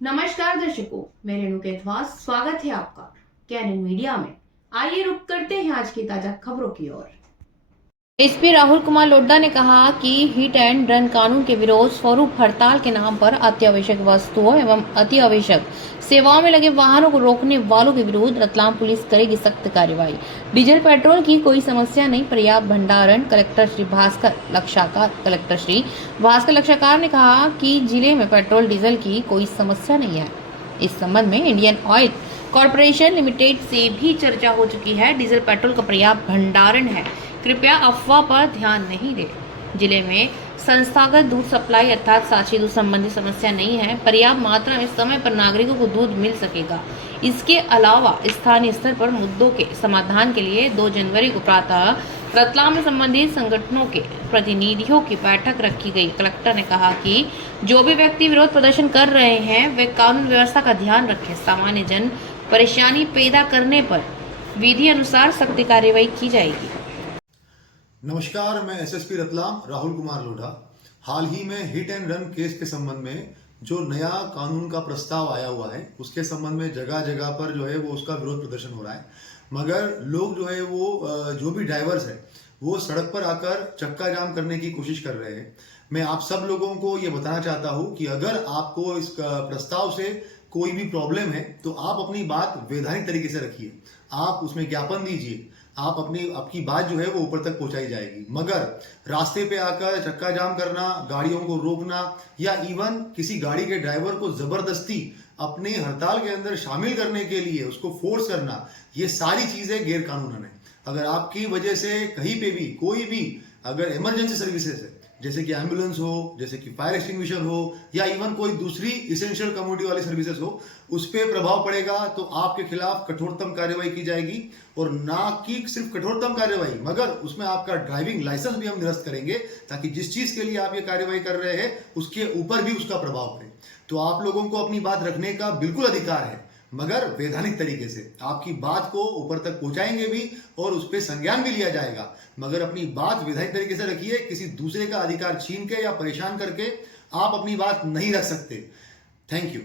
नमस्कार दर्शकों, मैं रेणु केतवास, स्वागत है आपका कैनन मीडिया में। आइए रुक करते हैं आज की ताजा खबरों की ओर। एसपी राहुल कुमार लोढ़ा ने कहा कि हिट एंड रन कानून के विरोध स्वरूप हड़ताल के नाम पर अत्यावश्यक वस्तुओं एवं अति आवश्यक सेवाओं में लगे वाहनों को रोकने वालों के विरुद्ध रतलाम पुलिस करेगी सख्त कार्रवाई। डीजल पेट्रोल की कोई समस्या नहीं, पर्याप्त भंडारण। कलेक्टर श्री भास्कर लक्षाकार ने कहा कि जिले में पेट्रोल डीजल की कोई समस्या नहीं है। इस संबंध में इंडियन ऑयल कॉरपोरेशन लिमिटेड से भी चर्चा हो चुकी है। डीजल पेट्रोल का पर्याप्त भंडारण है, कृपया अफवाह पर ध्यान नहीं दें। जिले में संस्थागत दूध सप्लाई अर्थात साझी दूध संबंधी समस्या नहीं है। पर्याप्त मात्रा में समय पर नागरिकों को दूध मिल सकेगा। इसके अलावा स्थानीय स्तर पर मुद्दों के समाधान के लिए 2 जनवरी को प्रातः रतलाम में संबंधित संगठनों के प्रतिनिधियों की बैठक रखी गई। कलेक्टर ने कहा कि जो भी व्यक्ति विरोध प्रदर्शन कर रहे हैं वे कानून व्यवस्था का ध्यान रखें। सामान्य जन परेशानी पैदा करने पर विधि अनुसार सख्त कार्रवाई की जाएगी। नमस्कार, मैं एसएसपी रतलाम राहुल कुमार लोढ़ा। हाल ही में हिट एंड रन केस के संबंध में जो नया कानून का प्रस्ताव आया हुआ है उसके संबंध में जगह जगह पर जो है वो उसका विरोध प्रदर्शन हो रहा है, मगर लोग जो है वो जो भी ड्राइवर्स है वो सड़क पर आकर चक्का जाम करने की कोशिश कर रहे हैं। मैं आप सब लोगों को ये बताना चाहता हूँ कि अगर आपको इस प्रस्ताव से कोई भी प्रॉब्लम है तो आप अपनी बात वैधानिक तरीके से रखिए, आप उसमें ज्ञापन दीजिए, आप आपकी बात जो है वो ऊपर तक पहुंचाई जाएगी। मगर रास्ते पे आकर चक्का जाम करना, गाड़ियों को रोकना या इवन किसी गाड़ी के ड्राइवर को जबरदस्ती अपने हड़ताल के अंदर शामिल करने के लिए उसको फोर्स करना, ये सारी चीजें गैर कानूनन है। अगर आपकी वजह से कहीं पे भी कोई भी अगर इमरजेंसी सर्विसेज है, जैसे कि एम्बुलेंस हो, जैसे कि फायर एक्सटिंग्विशर हो या इवन कोई दूसरी इसेंशियल कमोडिटी वाली सर्विसेज हो, उस पर प्रभाव पड़ेगा तो आपके खिलाफ कठोरतम कार्रवाई की जाएगी। और ना कि सिर्फ कठोरतम कार्रवाई, मगर उसमें आपका ड्राइविंग लाइसेंस भी हम निरस्त करेंगे ताकि जिस चीज के लिए आप ये कार्रवाई कर रहे हैं उसके ऊपर भी उसका प्रभाव पड़े। तो आप लोगों को अपनी बात रखने का बिल्कुल अधिकार है, मगर वैधानिक तरीके से आपकी बात को ऊपर तक पहुंचाएंगे भी और उस पर संज्ञान भी लिया जाएगा। मगर अपनी बात वैधानिक तरीके से रखिए, किसी दूसरे का अधिकार छीन के या परेशान करके आप अपनी बात नहीं रख सकते। Thank you.